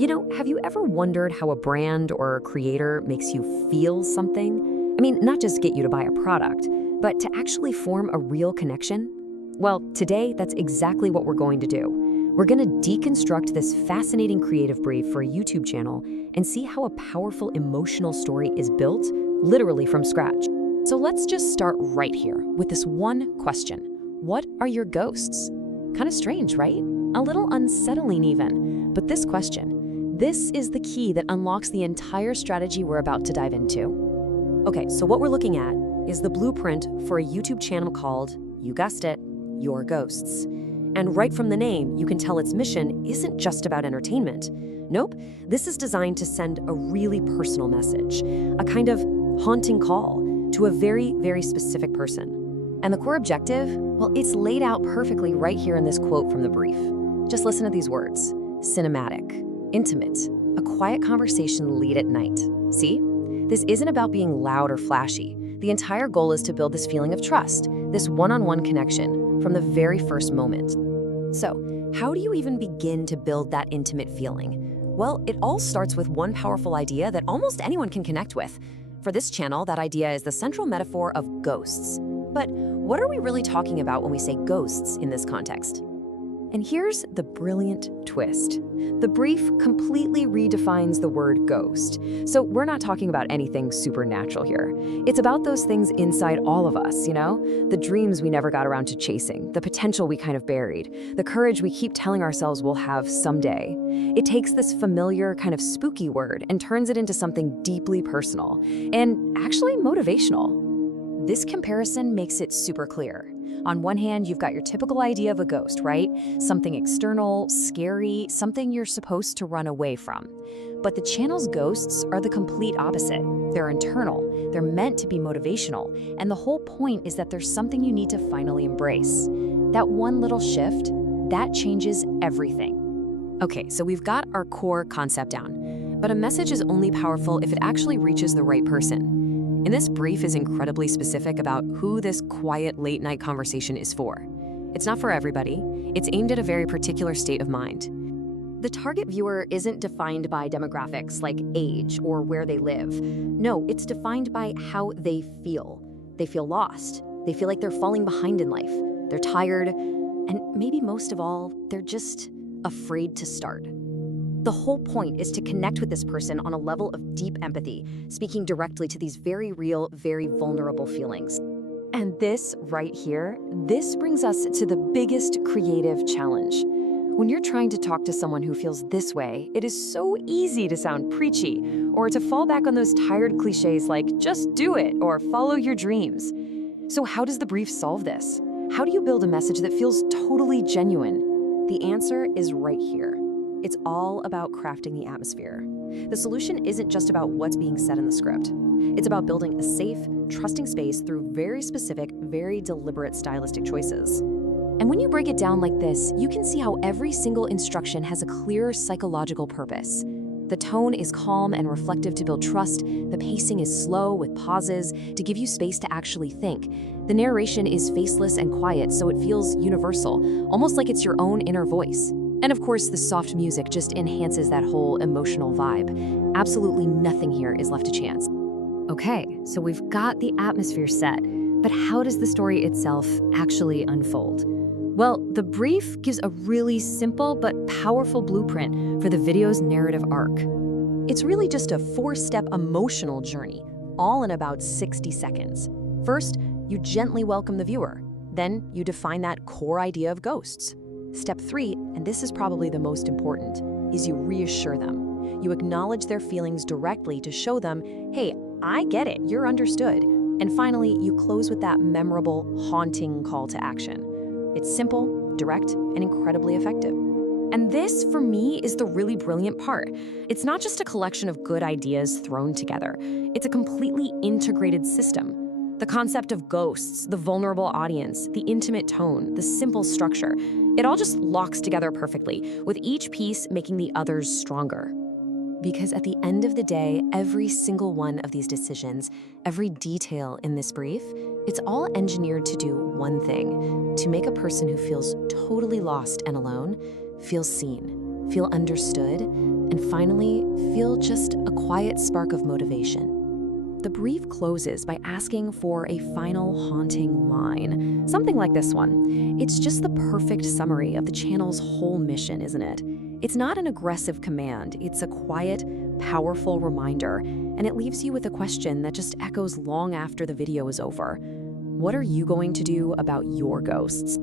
Have you ever wondered how a brand or a creator makes you feel something? I mean, not just get you to buy a product, but to actually form a real connection? Well, today, that's exactly what we're going to do. We're going to deconstruct this fascinating creative brief for a YouTube channel and see how a powerful emotional story is built, literally from scratch. So let's just start right here with this one question. What are your ghosts? Kind of strange, right? A little unsettling even. But this question, this is the key that unlocks the entire strategy we're about to dive into. Okay, so what we're looking at is the blueprint for a YouTube channel called, you guessed it, Your Ghosts. And right from the name, you can tell its mission isn't just about entertainment. Nope, this is designed to send a really personal message, a kind of haunting call to a very, very specific person. And the core objective, well, it's laid out perfectly right here in this quote from the brief. Just listen to these words: cinematic, intimate, a quiet conversation late at night. See? This isn't about being loud or flashy. The entire goal is to build this feeling of trust, this one-on-one connection from the very first moment. So, how do you even begin to build that intimate feeling? Well, it all starts with one powerful idea that almost anyone can connect with. For this channel, that idea is the central metaphor of ghosts. But what are we really talking about when we say ghosts in this context? And here's the brilliant twist. The brief completely redefines the word ghost. So we're not talking about anything supernatural here. It's about those things inside all of us, the dreams we never got around to chasing, the potential we kind of buried, the courage we keep telling ourselves we'll have someday. It takes this familiar kind of spooky word and turns it into something deeply personal and actually motivational. This comparison makes it super clear. On one hand, you've got your typical idea of a ghost, right? Something external, scary, something you're supposed to run away from. But the channel's ghosts are the complete opposite. They're internal, they're meant to be motivational, and the whole point is that there's something you need to finally embrace. That one little shift, that changes everything. Okay, so we've got our core concept down, but a message is only powerful if it actually reaches the right person. And this brief is incredibly specific about who this quiet late-night conversation is for. It's not for everybody. It's aimed at a very particular state of mind. The target viewer isn't defined by demographics like age or where they live. No, it's defined by how they feel. They feel lost. They feel like they're falling behind in life. They're tired. And maybe most of all, they're just afraid to start. The whole point is to connect with this person on a level of deep empathy, speaking directly to these very real, very vulnerable feelings. And this right here, this brings us to the biggest creative challenge. When you're trying to talk to someone who feels this way, it is so easy to sound preachy or to fall back on those tired cliches like just do it or follow your dreams. So how does the brief solve this? How do you build a message that feels totally genuine? The answer is right here. It's all about crafting the atmosphere. The solution isn't just about what's being said in the script. It's about building a safe, trusting space through very specific, very deliberate stylistic choices. And when you break it down like this, you can see how every single instruction has a clear psychological purpose. The tone is calm and reflective to build trust. The pacing is slow with pauses to give you space to actually think. The narration is faceless and quiet, so it feels universal, almost like it's your own inner voice. And of course, the soft music just enhances that whole emotional vibe. Absolutely nothing here is left to chance. Okay, so we've got the atmosphere set, but how does the story itself actually unfold? Well, the brief gives a really simple but powerful blueprint for the video's narrative arc. It's really just a 4-step emotional journey, all in about 60 seconds. First, you gently welcome the viewer. Then you define that core idea of ghosts. Step 3, and this is probably the most important, is you reassure them. You acknowledge their feelings directly to show them, hey, I get it, you're understood. And finally, you close with that memorable, haunting call to action. It's simple, direct, and incredibly effective. And this, for me, is the really brilliant part. It's not just a collection of good ideas thrown together. It's a completely integrated system. The concept of ghosts, the vulnerable audience, the intimate tone, the simple structure, it all just locks together perfectly, with each piece making the others stronger. Because at the end of the day, every single one of these decisions, every detail in this brief, it's all engineered to do one thing: to make a person who feels totally lost and alone feel seen, feel understood, and finally, feel just a quiet spark of motivation. The brief closes by asking for a final haunting line, something like this one. It's just the perfect summary of the channel's whole mission, isn't it? It's not an aggressive command, it's a quiet, powerful reminder, and it leaves you with a question that just echoes long after the video is over. What are you going to do about your ghosts?